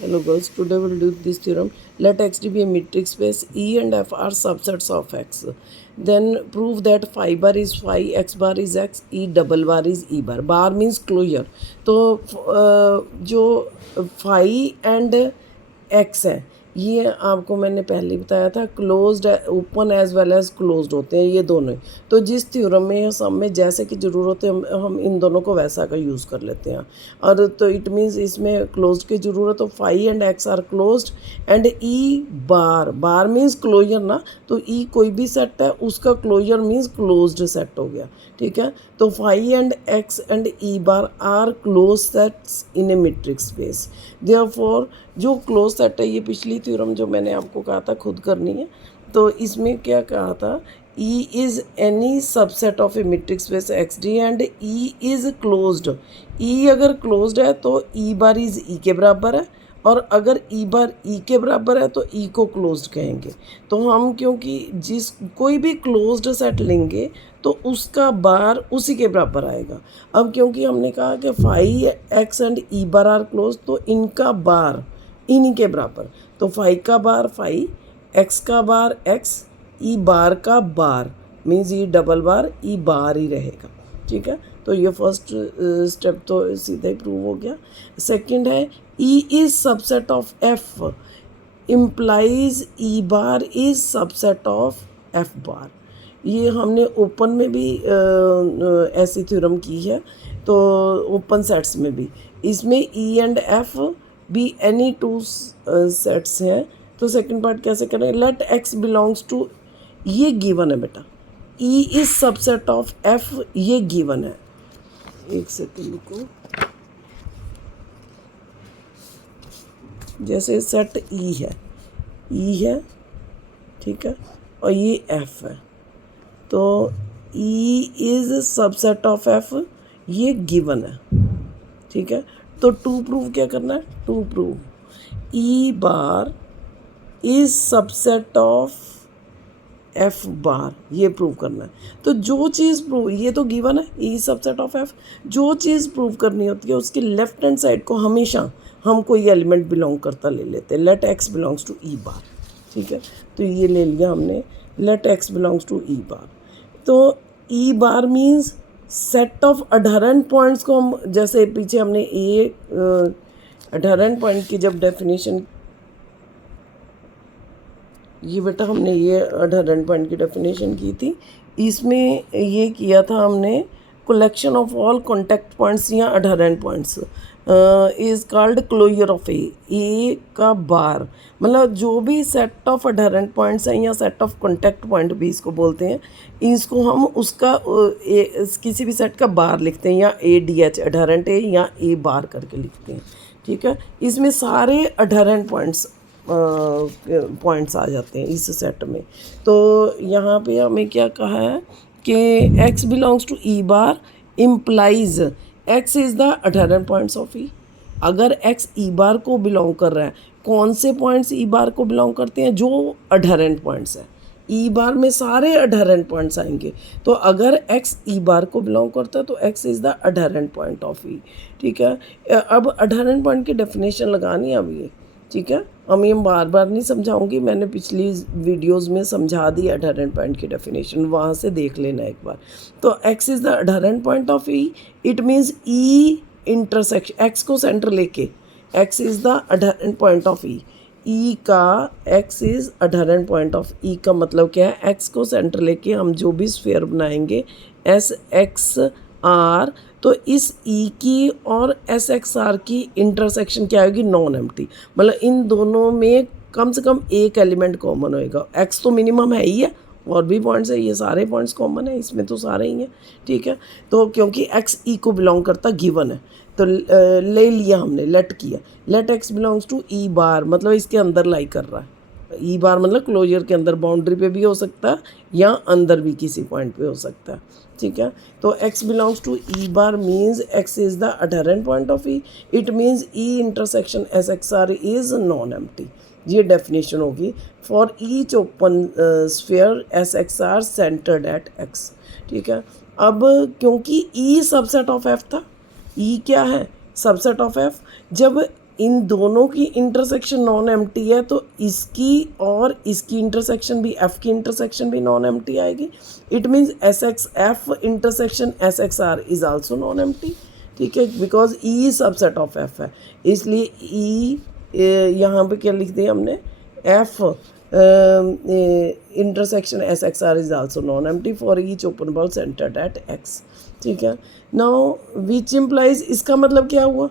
Hello girls, today we'll do this theorem. Let X be a metric space. E and F are subsets of X. Then prove that phi bar is phi, X bar is X, E double bar is E bar. Bar means closure. तो जो phi and X है ये आपको मैंने पहले बताया था closed open as well as closed होते हैं ये दोनों। तो जिस थ्योरम में या सम में जैसे कि ज़रूरत है हम इन दोनों को वैसा का यूज़ कर लेते हैं। और तो इट मीन्स इसमें क्लोज्ड की ज़रूरत हो phi and x are closed and E bar bar means closure ना, तो ई कोई भी सेट है उसका क्लोजर मीन्स क्लोज्ड सेट हो गया। ठीक है, तो phi and x and E bar are close sets in a metric space. Therefore जो क्लोज सेट है ये पिछली थ्योरम जो मैंने आपको कहा था खुद करनी है। तो इसमें क्या कहा था, E is any subset of A metric space x D and E is closed. E अगर क्लोज्ड है तो E बार इज़ E के बराबर है, और अगर E बार E के बराबर है तो E को क्लोज्ड कहेंगे। तो हम क्योंकि जिस कोई भी क्लोज्ड सेट लेंगे तो उसका बार उसी के बराबर आएगा। अब क्योंकि हमने कहा कि phi x and E bar are close, तो इनका बार इन्हीं के बराबर। तो फाई का बार फाई, एक्स का बार एक्स, ई बार का बार मीन्स ई डबल बार ई बार ही रहेगा। ठीक है, तो ये फर्स्ट स्टेप तो सीधा ही प्रूव हो गया। सेकंड है E is subset of F implies E bar is subset of F bar. ये हमने ओपन में भी ऐसी थ्योरम की है, तो ओपन सेट्स में भी इसमें ई एंड एफ भी एनी टू सेट्स हैं। तो सेकंड पार्ट कैसे करें, लेट एक्स बिलोंग्स टू, ये गिवन है बेटा, ई इज सबसेट ऑफ एफ, ये गिवन है। एक सेकंड को, जैसे सेट ई है, ठीक है, और ये एफ है, तो E is subset of F, ये गिवन है। ठीक है, तो टू प्रूव क्या करना है, to prove E bar is subset of F bar, ये प्रूव करना है। तो जो चीज़ प्रूव, ये तो गिवन है ई सबसेट ऑफ एफ, जो चीज़ प्रूव करनी होती है उसकी लेफ्ट हैंड साइड को हमेशा हम कोई एलिमेंट बिलोंग करता ले लेते हैं। Let x belongs to E bar. ठीक है, तो ये ले लिया हमने, let x belongs to E bar. तो E bar means set of adherent points को हम, जैसे पीछे हमने ए अडहरेंट पॉइंट की जब डेफिनेशन, ये बेटा हमने ये अडहरेंट पॉइंट की डेफिनेशन की थी, इसमें ये किया था हमने collection of all contact points या adherent points is called closure of A का बार, मतलब जो भी सेट ऑफ अडहरेंट पॉइंट्स हैं या सेट ऑफ कॉन्टैक्ट पॉइंट भी इसको बोलते हैं, इसको हम उसका किसी भी सेट का बार लिखते हैं, या ए डी एच अडहरेंट ए या ए बार करके लिखते हैं। ठीक है, इसमें सारे अडहरेंट पॉइंट्स आ जाते हैं इस सेट में। तो यहाँ पे हमें क्या कहा है कि x belongs to E bar implies x is the adherent points of E. अगर x ई बार को बिलोंग कर रहा है, कौन से पॉइंट्स ई बार को बिलोंग करते हैं, जो अडहरेंट पॉइंट्स हैं। ई बार में सारे अडहरेंट पॉइंट्स आएंगे, तो अगर x ई बार को बिलोंग करता है तो x is the adherent point of E. ठीक है, अब अडहरेंट पॉइंट की डेफिनेशन लगानी है अब ये। ठीक है, हम ये बार बार नहीं समझाऊंगी, मैंने पिछली वीडियोस में समझा दी अडहरेंट पॉइंट की डेफिनेशन, वहाँ से देख लेना एक बार। तो x is the adherent point of E, it means E intersection, x को सेंटर लेके x is the adherent point of E. E का x is adherent point of E का मतलब क्या है, x को सेंटर लेके हम जो भी स्फीयर बनाएंगे एस एक्स आर, तो इस ई की और एस एक्स आर की इंटरसेक्शन क्या होगी, नॉन एम्प्टी, मतलब इन दोनों में कम से कम एक एलिमेंट कॉमन होएगा। एक्स तो मिनिमम है ही है, और भी पॉइंट्स है, ये सारे पॉइंट्स कॉमन है, इसमें तो सारे ही हैं। ठीक है, तो क्योंकि एक्स ई को बिलोंग करता गिवन है, तो ले लिया हमने, लेट किया, late x belongs to E बार, मतलब इसके अंदर लाई कर रहा है। ई बार मतलब क्लोजर के अंदर, बाउंड्री पे भी हो सकता है या अंदर भी किसी पॉइंट पे हो सकता है। ठीक है, तो x belongs to E bar means x is the adherent point of E, it means E intersection S x r is non empty. ये डेफिनेशन होगी for each open sphere S x r centred at x। ठीक है, अब क्योंकि ई subset of f था, ई क्या है, subset of f, जब इन दोनों की इंटरसेक्शन नॉन एम्प्टी है तो इसकी और इसकी इंटरसेक्शन भी, एफ की इंटरसेक्शन भी नॉन एम्प्टी आएगी. It means S x F intersection S x r is also non empty. ठीक है, because E subset of F है, इसलिए ई यहाँ पे क्या लिख दिया हमने, F intersection S x r is also non empty for each open ball centred at x. ठीक है, नाउ विच इम्प्लाइज, इसका मतलब क्या हुआ,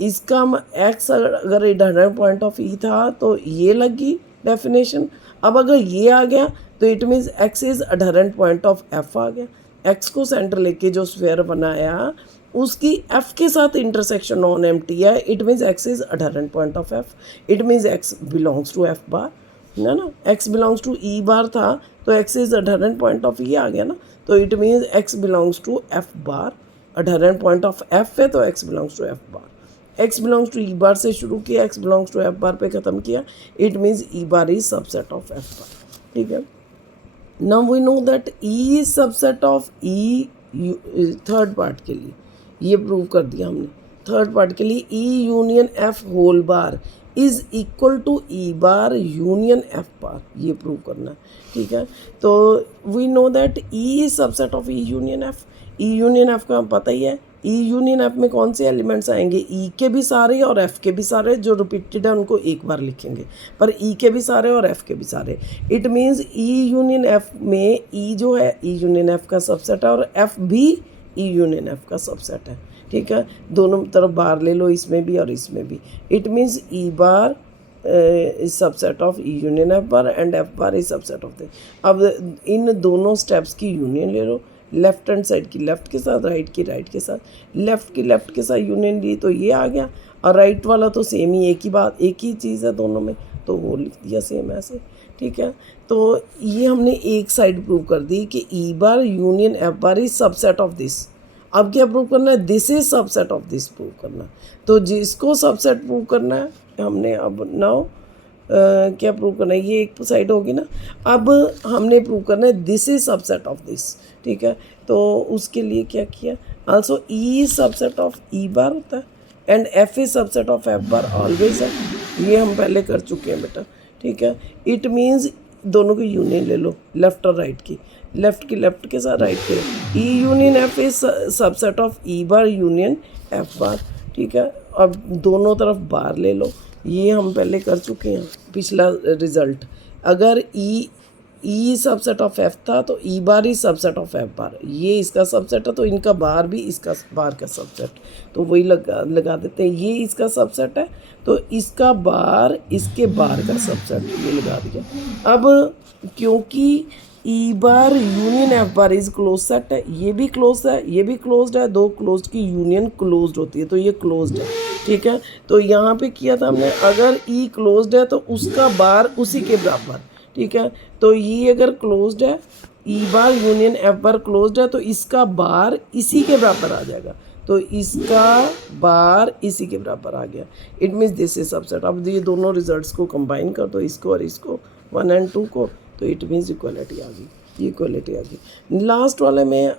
इसका एक्स अगर इधर पॉइंट ऑफ ई था तो ये लगी डेफिनेशन. अब अगर ये आ गया तो it means x is adherent point of F आ गया. एक्स को सेंटर लेके जो स्फीयर बनाया उसकी एफ के साथ इंटरसेक्शन नॉन एम्प्टी है. It means x is adherent point of F. It means x belongs to F bar, है ना. X belongs to E bar था तो x is adherent point of E आ गया ना. तो it means x belongs to F bar. Adherent point of F है तो x belongs to F bar. X belongs to E bar से शुरू किया, x belongs to F bar पे ख़त्म किया. It means E bar is subset of F bar. ठीक है, now we know that E is subset of E third part के लिए. ये प्रूव कर दिया हमने. थर्ड पार्ट के लिए E union F whole bar is equal to E bar union F bar, ये प्रूव करना है. ठीक है, तो we know that E is subset of E union F. E union F का पता ही है. ई यूनियन एफ में कौन से एलिमेंट्स आएंगे, ई के भी सारे और एफ के भी सारे. जो रिपीटेड है उनको एक बार लिखेंगे, पर ई के भी सारे और एफ के भी सारे. It means E union F में ई जो है ई यूनियन एफ का सबसेट है और एफ भी ई यूनियन एफ का सबसेट है. ठीक है, दोनों तरफ बार ले लो, इसमें भी और इसमें भी. It means E bar is subset of E union F bar and F bar is subset of the. अब इन दोनों स्टेप्स की यूनियन ले लो. लेफ्ट हैंड साइड की लेफ्ट के साथ, राइट की राइट के साथ. लेफ्ट की लेफ्ट के साथ यूनियन ली तो ये आ गया, और राइट वाला तो सेम ही, एक ही बात, एक ही चीज़ है दोनों में, तो वो लिख दिया सेम ऐसे. ठीक है, तो ये हमने एक साइड प्रूव कर दी कि E bar union F bar is subset of this. अब क्या प्रूव करना है, this is subset of this prove करना है. तो जिसको सबसेट प्रूव करना है हमने, अब नाउ क्या प्रूव करना है, ये एक साइड होगी ना. अब हमने प्रूव करना है this is subset of this. ठीक है, तो उसके लिए क्या किया, also E is subset of E bar होता है and F is subset of F bar always है. ये हम पहले कर चुके हैं बेटा. ठीक है, इट मीन्स दोनों की यूनियन ले लो, लेफ्ट और राइट की. लेफ्ट की लेफ्ट के साथ, राइट के. ई union F is subset of E bar union F bar. ठीक है, अब दोनों तरफ बार ले लो. ये हम पहले कर चुके हैं पिछला रिजल्ट. अगर ई सबसेट ऑफ एफ था तो E bar he subset of F bar. ये इसका सबसेट है तो इनका बार भी इसका बार का सबसेट, तो वही लगा देते हैं. ये इसका सबसेट है तो इसका बार इसके बार का सबसेट, ये लगा दिया. अब क्योंकि E bar union F bar is close set है, ये भी क्लोज है ये भी क्लोज्ड है. दो क्लोज्ड की यूनियन क्लोज्ड होती है, तो ये क्लोज्ड है. ठीक है, तो यहाँ पे किया था हमने, अगर ई क्लोज्ड है तो उसका बार उसी के बराबर. ठीक है, तो ये अगर क्लोज्ड है, ई बार यूनियन एफ बार क्लोज्ड है, तो इसका बार इसी के बराबर आ जाएगा. तो इसका बार इसी के बराबर आ गया. It means this is subset. अब ये दोनों रिजल्ट्स को कंबाइन कर दो, इसको और इसको, 1 और 2 को, तो इट मीन्स इक्वलिटी आ गई. ये इक्वलिटी आ गई. लास्ट वाले में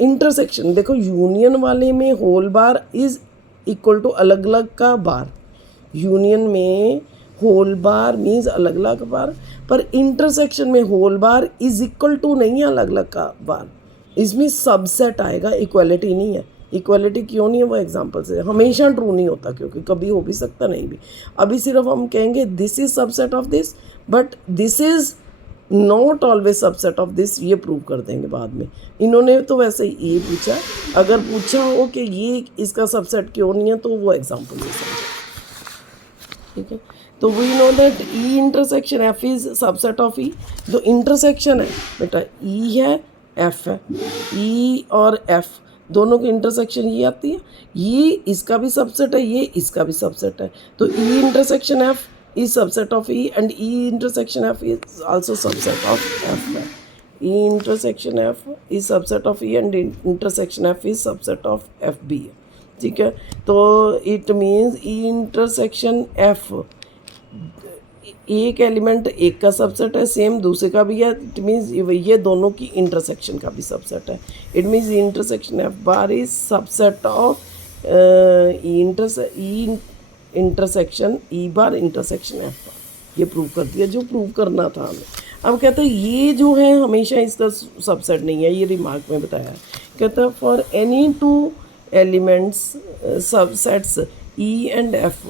इंटरसेक्शन देखो, यूनियन वाले में whole bar is equal to अलग अलग का बार. यूनियन में होल बार मीन्स अलग अलग बार, पर इंटरसेक्शन में whole bar is equal to नहीं है अलग अलग का बार. इसमें सबसेट आएगा, इक्वलिटी नहीं है. इक्वलिटी क्यों नहीं है, वो एग्जांपल से हमेशा ट्रू नहीं होता, क्योंकि कभी हो भी सकता नहीं भी. अभी सिर्फ हम कहेंगे this is subset of this, but this is not always subset of this, ये प्रूव कर देंगे बाद में. इन्होंने तो वैसे ही ये पूछा, अगर पूछा हो कि ये इसका सबसेट क्यों नहीं है तो वो एग्जांपल से समझे. ठीक है, तो we know that E intersection F is subset of E. जो इंटरसेक्शन है बेटा, ई है एफ है, ई और एफ दोनों की इंटरसेक्शन ये आती है. ये इसका भी सबसेट है, ये इसका भी सबसेट है. तो ई intersection F is subset of E and E intersection F is also subset of F. E intersection F is subset of E and intersection F is subset of FB. ठीक है, तो it means E intersection F एक element एक का subset है, same दूसरे का भी है. इट मीन्स ये दोनों की इंटरसेक्शन का भी सबसेट है. It means intersection F bar is subset of intersection E bar intersection F bar, ये प्रूव कर दिया जो प्रूव करना था हमें। अब कहता है ये जो है हमेशा इसका सबसेट नहीं है, ये रिमार्क में बताया है। कहता है for any two elements subsets E and F,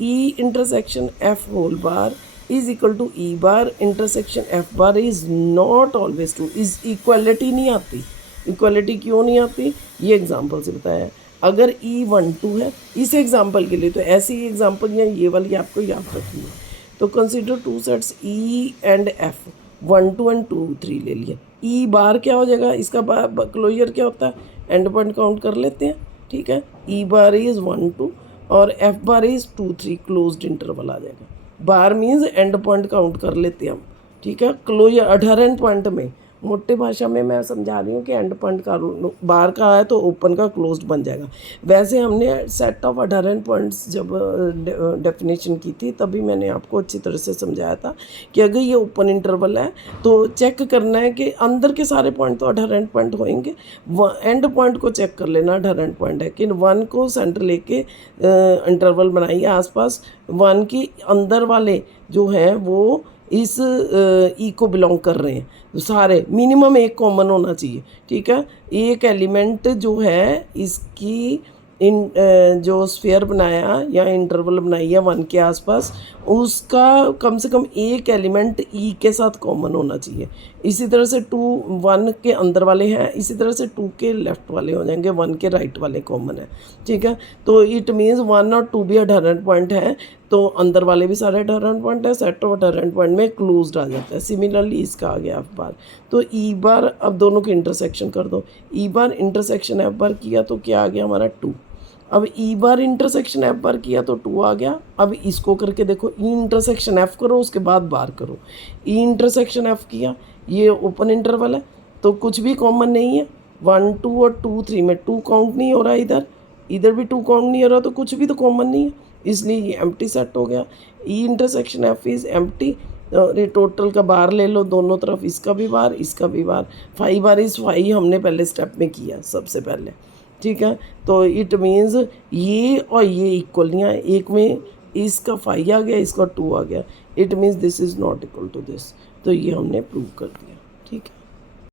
E intersection F whole bar is equal to E bar intersection F bar is not always true. Is equality नहीं आती। इक्वलिटी क्यों नहीं आती, ये एग्जाम्पल से बताया है। अगर E12 है इस एग्जाम्पल के लिए, तो ऐसी एग्जाम्पल या ये वाली आपको याद रखनी है। तो consider two sets E and F, 1 2 and 2 3 ले लिया। E बार क्या हो जाएगा, इसका क्लोजर क्या होता है, एंड पॉइंट काउंट कर लेते हैं, ठीक है। E बार इज़ 1 2 और F bar is 2 3, closed interval आ जाएगा। Bar means end point count कर लेते हैं हम, ठीक है। क्लोजर अडहरेंट पॉइंट में, मोटे भाषा में मैं समझा रही हूँ कि एंड पॉइंट का बार का है तो ओपन का क्लोज्ड बन जाएगा। वैसे हमने सेट ऑफ अडहरेंट पॉइंट्स जब डेफिनेशन की थी तभी मैंने आपको अच्छी तरह से समझाया था कि अगर ये ओपन इंटरवल है तो चेक करना है कि अंदर के सारे पॉइंट तो अडहरेंट पॉइंट होंगे, एंड पॉइंट को चेक कर लेना अडहरेंट पॉइंट है कि 1 को सेंटर लेके इंटरवल बनाइए आसपास, 1 की अंदर वाले जो हैं वो इस ई को बिलोंग कर रहे हैं सारे, मिनिमम एक कॉमन होना चाहिए, ठीक है। एक एलिमेंट जो है इसकी जो स्फीयर बनाया या इंटरवल बनाई है 1 के आसपास, उसका कम से कम एक एलिमेंट ई के साथ कॉमन होना चाहिए। इसी तरह से 2 1 के अंदर वाले हैं, इसी तरह से 2 के लेफ्ट वाले हो जाएंगे, 1 के राइट वाले कॉमन है, ठीक है। तो इट मीन्स 1 और 2 भी अडहरेंट पॉइंट है, तो अंदर वाले भी सारे अडहरेंट पॉइंट है, सेट ऑफ अडहरेंट पॉइंट में क्लोज्ड आ जाता है। सिमिलरली इसका आ गया एफ बार, तो ई बार अब दोनों की इंटरसेक्शन कर दो। ई बार इंटरसेक्शन एफ बार किया तो क्या आ गया हमारा 2। अब ई बार इंटरसेक्शन एफ बार किया तो 2 आ गया। अब इसको करके देखो, ई इंटरसेक्शन एफ करो उसके बाद बार करो। ई इंटरसेक्शन एफ किया, ये ओपन इंटरवल है तो कुछ भी कॉमन नहीं है, 1 2 और 2 3 में 2 काउंट नहीं हो रहा, इधर भी 2 काउंट नहीं हो रहा, तो कुछ भी तो कॉमन नहीं है, इसलिए ये एम्प्टी सेट हो गया। ई इंटरसेक्शन एफ इज़ एम्प्टी। ये टोटल का बार ले लो दोनों तरफ, इसका भी बार इसका भी बार। 5 बार इज़ 5 हमने पहले स्टेप में किया सबसे पहले, ठीक है। तो इट मीन्स ये और ये इक्वल नहीं है, एक में इसका 5 आ गया, इसका 2 आ गया, it means this is not equal to this. तो ये हमने प्रूव कर दिया।